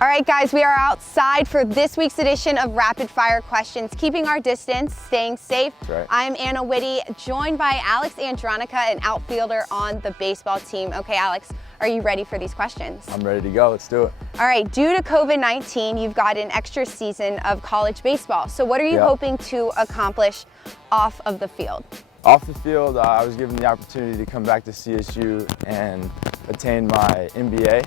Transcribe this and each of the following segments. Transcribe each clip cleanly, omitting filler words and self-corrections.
All right, guys, we are outside for this week's edition of Rapid Fire Questions, keeping our distance, staying safe. That's right. I'm Anna Witte, joined by Alex Andronica, an outfielder on the baseball team. Okay, Alex, are you ready for these questions? I'm ready to go. Let's do it. All right, due to COVID-19, you've got an extra season of college baseball. So what are you hoping to accomplish off of the field? Off the field, I was given the opportunity to come back to CSU and attain my MBA.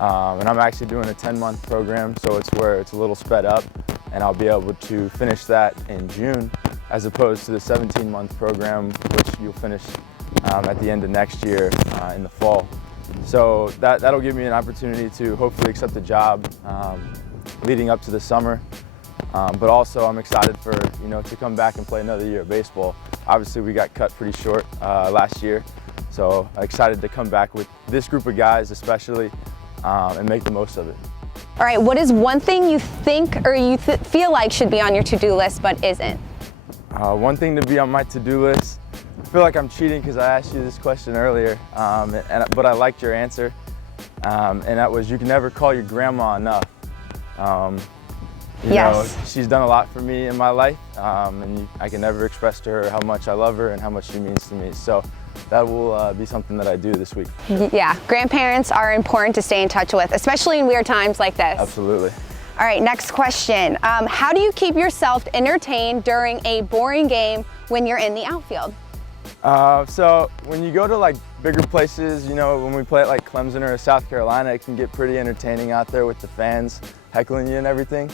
And I'm actually doing a 10-month program, so it's where it's a little sped up, and I'll be able to finish that in June, as opposed to the 17-month program, which you'll finish at the end of next year in the fall. So that'll give me an opportunity to hopefully accept a job leading up to the summer. But also I'm excited for to come back and play another year of baseball. Obviously we got cut pretty short last year, so excited to come back with this group of guys especially and make the most of it. All right, what is one thing you think or you feel like should be on your to-do list but isn't? One thing to be on my to-do list, I feel like I'm cheating because I asked you this question earlier, but I liked your answer, and that was you can never call your grandma enough. You know, she's done a lot for me in my life, and I can never express to her how much I love her and how much she means to me. So that will be something that I do this week. Yeah, grandparents are important to stay in touch with, especially in weird times like this. Absolutely. All right, next question. How do you keep yourself entertained during a boring game when you're in the outfield? So when you go to like bigger places, when we play at like Clemson or South Carolina, it can get pretty entertaining out there with the fans heckling you and everything.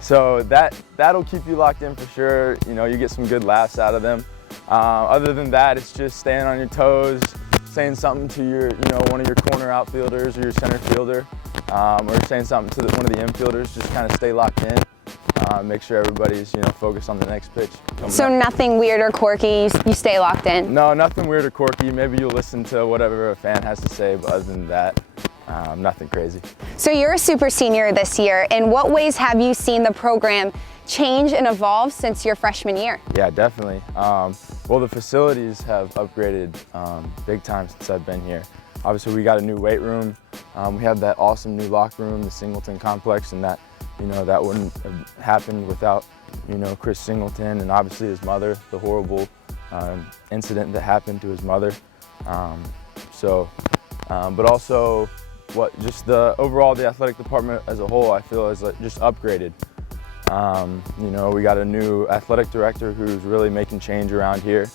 So that'll keep you locked in for sure. You get some good laughs out of them. Other than that, it's just staying on your toes, saying something to your, one of your corner outfielders or your center fielder, or saying something to one of the infielders. Just kind of stay locked in. Make sure everybody's, focused on the next pitch. So nothing weird or quirky, you stay locked in? No, nothing weird or quirky. Maybe you'll listen to whatever a fan has to say, but other than that, nothing crazy. So you're a super senior this year. In what ways have you seen the program change and evolve since your freshman year? Yeah, definitely. Well, the facilities have upgraded big time since I've been here. Obviously, we got a new weight room. We have that awesome new locker room, the Singleton complex, and that, that wouldn't have happened without, Chris Singleton and obviously his mother, the horrible incident that happened to his mother. But also, just the athletic department as a whole, I feel is just upgraded. We got a new athletic director who's really making change around here.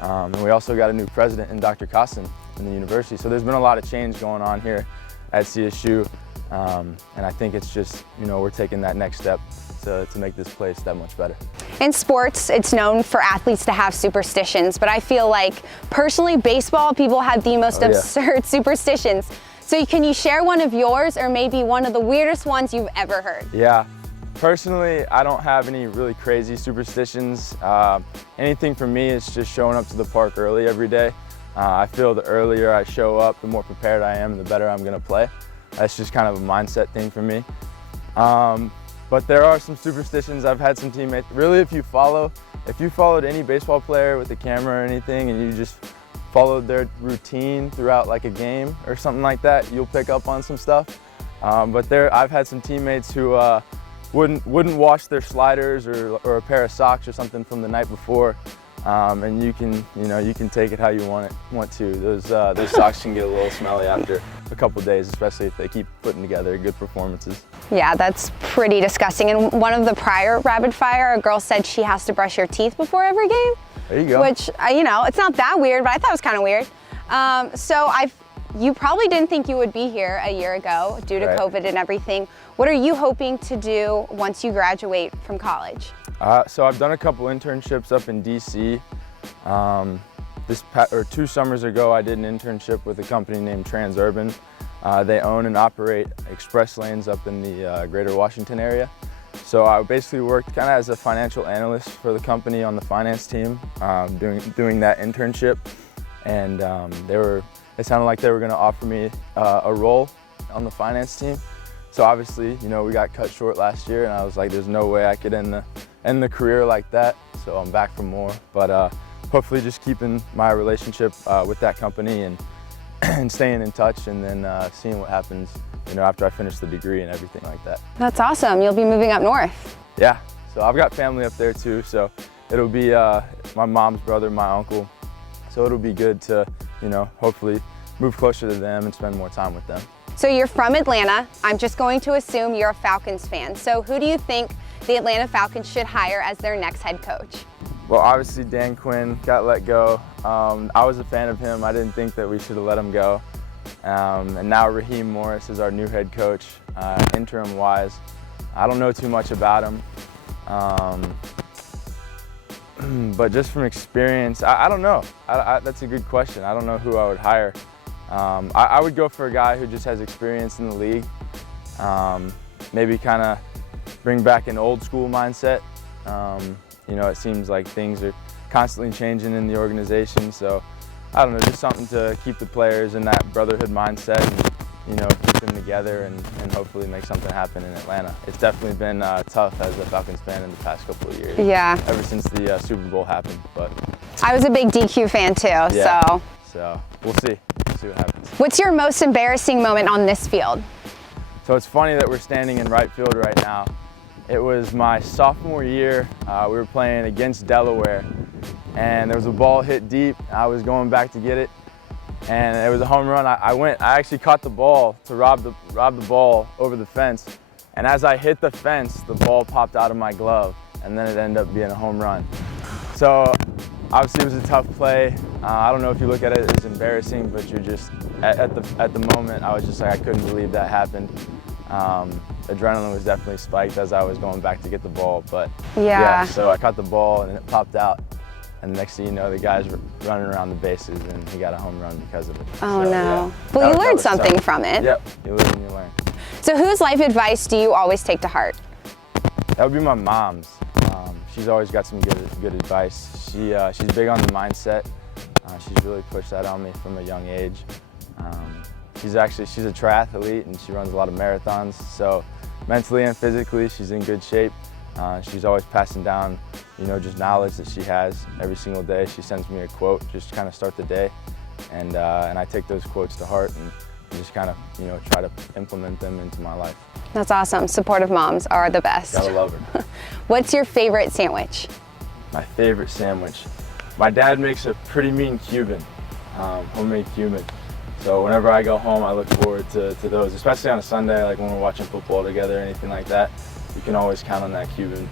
And we also got a new president in Dr. Costin in the university. So there's been a lot of change going on here at CSU. And I think it's just, we're taking that next step to make this place that much better. In sports, it's known for athletes to have superstitions, but I feel like personally, baseball, people have the most absurd superstitions. So can you share one of yours or maybe one of the weirdest ones you've ever heard? Yeah. Personally, I don't have any really crazy superstitions. Anything for me is just showing up to the park early every day. I feel the earlier I show up, the more prepared I am, the better I'm gonna play. That's just kind of a mindset thing for me. But there are some superstitions. I've had some teammates, really if you followed any baseball player with a camera or anything and you just followed their routine throughout like a game or something like that, you'll pick up on some stuff. But I've had some teammates who wouldn't wash their sliders or a pair of socks or something from the night before, and you can take it how you want to. Those socks can get a little smelly after a couple days, especially if they keep putting together good performances. Yeah, that's pretty disgusting. And one of the prior rapid fire, a girl said she has to brush her teeth before every game. There you go. Which it's not that weird, but I thought it was kind of weird. You probably didn't think you would be here a year ago due to COVID and everything. What are you hoping to do once you graduate from college? So I've done a couple internships up in DC. 2 summers ago, I did an internship with a company named Transurban. They own and operate express lanes up in the greater Washington area. So I basically worked kind of as a financial analyst for the company on the finance team, doing that internship. And it sounded like they were going to offer me a role on the finance team. So obviously, we got cut short last year, and I was like, there's no way I could end the career like that. So I'm back for more. But hopefully just keeping my relationship with that company and and staying in touch, and then seeing what happens, after I finish the degree and everything like that. That's awesome. You'll be moving up north. Yeah, so I've got family up there too, so it'll be my mom's brother, my uncle, so it'll be good to, hopefully move closer to them and spend more time with them. So you're from Atlanta. I'm just going to assume you're a Falcons fan. So who do you think the Atlanta Falcons should hire as their next head coach? Well, obviously Dan Quinn got let go. I was a fan of him. I didn't think that we should have let him go. And now Raheem Morris is our new head coach, interim-wise. I don't know too much about him, but just from experience, I don't know. That's a good question. I don't know who I would hire. I would go for a guy who just has experience in the league. Maybe kind of bring back an old school mindset. It seems like things are constantly changing in the organization, so I don't know, just something to keep the players in that brotherhood mindset and, keep them together and hopefully make something happen in Atlanta. It's definitely been tough as a Falcons fan in the past couple of years. Yeah. Ever since the Super Bowl happened, but. I was a big DQ fan too, yeah, so we'll see. We'll see what happens. What's your most embarrassing moment on this field? So it's funny that we're standing in right field right now. It was my sophomore year. We were playing against Delaware, and there was a ball hit deep. I was going back to get it, and it was a home run. I actually caught the ball to rob the ball over the fence, and as I hit the fence, the ball popped out of my glove, and then it ended up being a home run. So obviously it was a tough play. I don't know if you look at it as embarrassing, but you're just at the moment I was just like, I couldn't believe that happened. Adrenaline was definitely spiked as I was going back to get the ball, but yeah, so I caught the ball and it popped out, and the next thing you know, the guys were running around the bases and he got a home run because of it. Oh so, no. Yeah. Well, you learned something from it. Yep, you live and you learn. So whose life advice do you always take to heart? That would be my mom's. She's always got some good advice. She's big on the mindset. She's really pushed that on me from a young age. She's a triathlete and she runs a lot of marathons, so mentally and physically she's in good shape. She's always passing down, just knowledge that she has every single day. She sends me a quote just to kind of start the day, and I take those quotes to heart and just kind of, try to implement them into my life. That's awesome. Supportive moms are the best. Gotta love her. What's your favorite sandwich? My favorite sandwich? My dad makes a pretty mean Cuban, homemade Cuban. So whenever I go home, I look forward to those, especially on a Sunday, like when we're watching football together or anything like that. You can always count on that Cuban,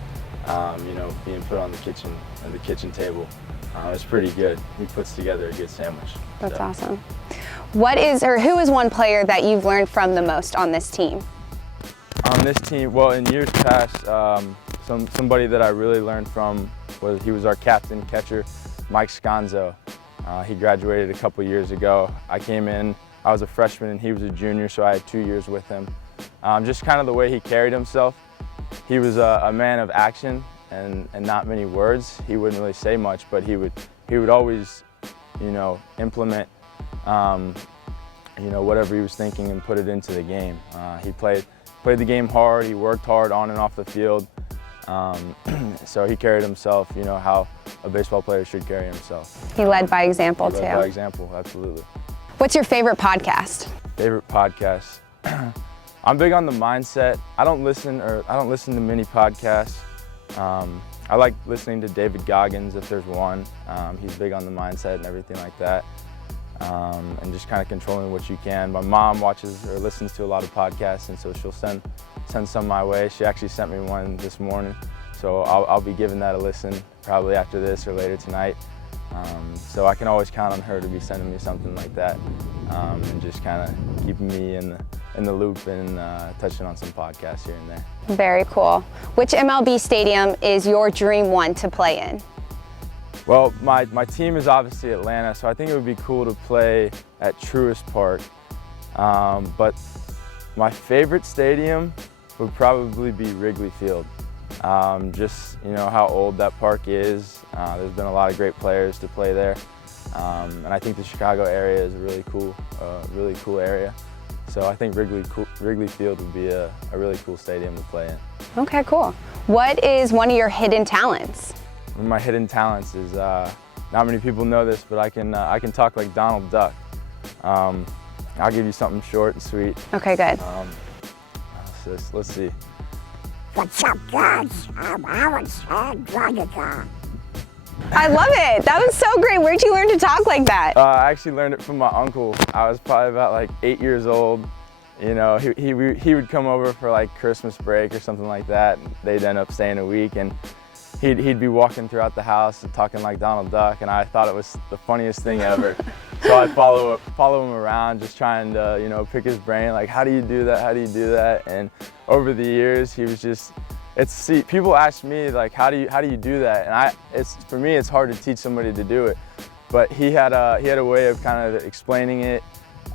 being put on the kitchen table. It's pretty good. He puts together a good sandwich. That's awesome. Who is one player that you've learned from the most on this team? On this team, well, in years past, somebody that I really learned from he was our captain catcher, Mike Sconzo. He graduated a couple years ago. I came in, I was a freshman and he was a junior, so I had 2 years with him. Just kind of the way he carried himself. He was a man of action and not many words. He wouldn't really say much, but he would always, implement, whatever he was thinking and put it into the game. He played the game hard. He worked hard on and off the field. So he carried himself, how a baseball player should carry himself. He led by example, too. Led by example, absolutely. What's your favorite podcast? Favorite podcast? I'm big on the mindset. I don't listen to many podcasts. I like listening to David Goggins if there's one. He's big on the mindset and everything like that. And just kind of controlling what you can. My mom watches or listens to a lot of podcasts, and so she'll send some my way. She actually sent me one this morning, so I'll be giving that a listen probably after this or later tonight. So I can always count on her to be sending me something like that, and just kind of keeping me in the loop and touching on some podcasts here and there. Very cool. Which MLB stadium is your dream one to play in? Well, my team is obviously Atlanta, so I think it would be cool to play at Truist Park. But my favorite stadium would probably be Wrigley Field. Just how old that park is. There's been a lot of great players to play there, and I think the Chicago area is a really cool area. So I think Wrigley Field would be a really cool stadium to play in. Okay, cool. What is one of your hidden talents? One of my hidden talents is, not many people know this, but I can talk like Donald Duck. I'll give you something short and sweet. Okay, good. Let's see. What's up, guys? I'm Alex Andronica. I love it. That was so great. Where'd you learn to talk like that? I actually learned it from my uncle. I was probably about like 8 years old. You know, he would come over for like Christmas break or something like that. They'd end up staying a week, and he'd be walking throughout the house and talking like Donald Duck, and I thought it was the funniest thing ever. So I'd follow him around, just trying to, you know, pick his brain, like, how do you do that? How do you do that? And over the years, he was just, people ask me like, how do you do that? And for me, it's hard to teach somebody to do it. But he had a way of kind of explaining it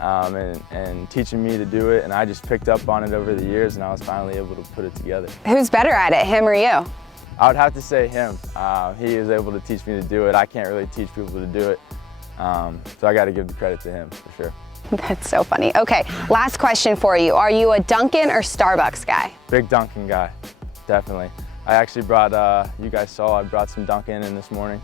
and teaching me to do it, and I just picked up on it over the years, and I was finally able to put it together. Who's better at it, him or you? I would have to say him. He is able to teach me to do it. I can't really teach people to do it. So I got to give the credit to him for sure. That's so funny. Okay, last question for you. Are you a Dunkin' or Starbucks guy? Big Dunkin' guy, definitely. I actually brought, you guys saw, I brought some Dunkin' in this morning.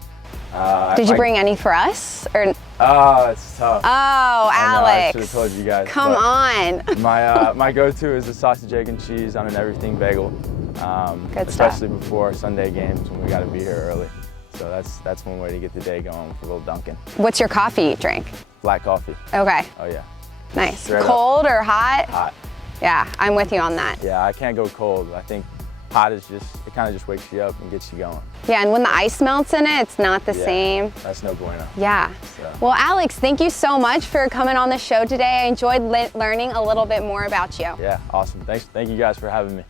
Did you bring any for us? Or? Oh, it's tough. Oh, Alex. I should have told you guys. Come on. My go-to is the sausage, egg, and cheese on an everything bagel. Good especially stuff. before Sunday games when we got to be here early. So that's one way to get the day going with a little Dunkin'. What's your coffee drink? Black coffee. Okay. Oh yeah. Nice. Straight Cold or hot? Hot. Yeah, I'm with you on that. Yeah, I can't go cold. I think hot is it kind of just wakes you up and gets you going. Yeah, and when the ice melts in it, it's not the same. That's no bueno. Yeah. So. Well, Alex, thank you so much for coming on the show today. I enjoyed learning a little bit more about you. Yeah, awesome. Thank you guys for having me.